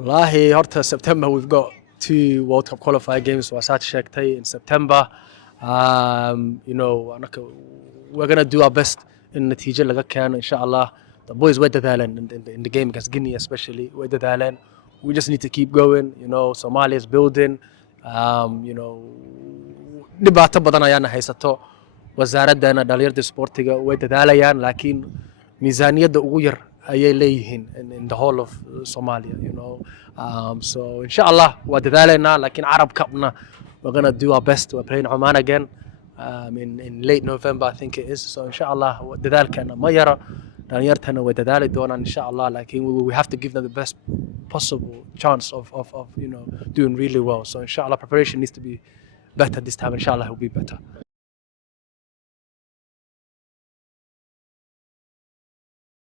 Wallahi, horta September we've got 2 World Cup qualifier games wasaad sheegtay in September. You know, we're gonna do our best in natiija laga keeno inshallah. The boys way dadaaleen in the game against Guinea especially way dadaaleen. We just need to keep going. You know, Somalia is building. You know, dhibaato badan ayaana haysato. Wasaaradana dhalinyarada sportiga way dadaalayaan laakiin miisaaniyadda ugu yar ayay leeyihiin in the whole of Somalia, you know. So inshallah waa dadaalayna laakiin Arab Cupna we're gonna do our best. We're playing Oman again in late November I think it is. So inshallah dadaalkana ma yara dhalinyartana way dadaali doonaan inshallah laakiin we have to give them the best possible chance of you know doing really well. So inshallah preparation needs to be better this time. Inshallah it will be better.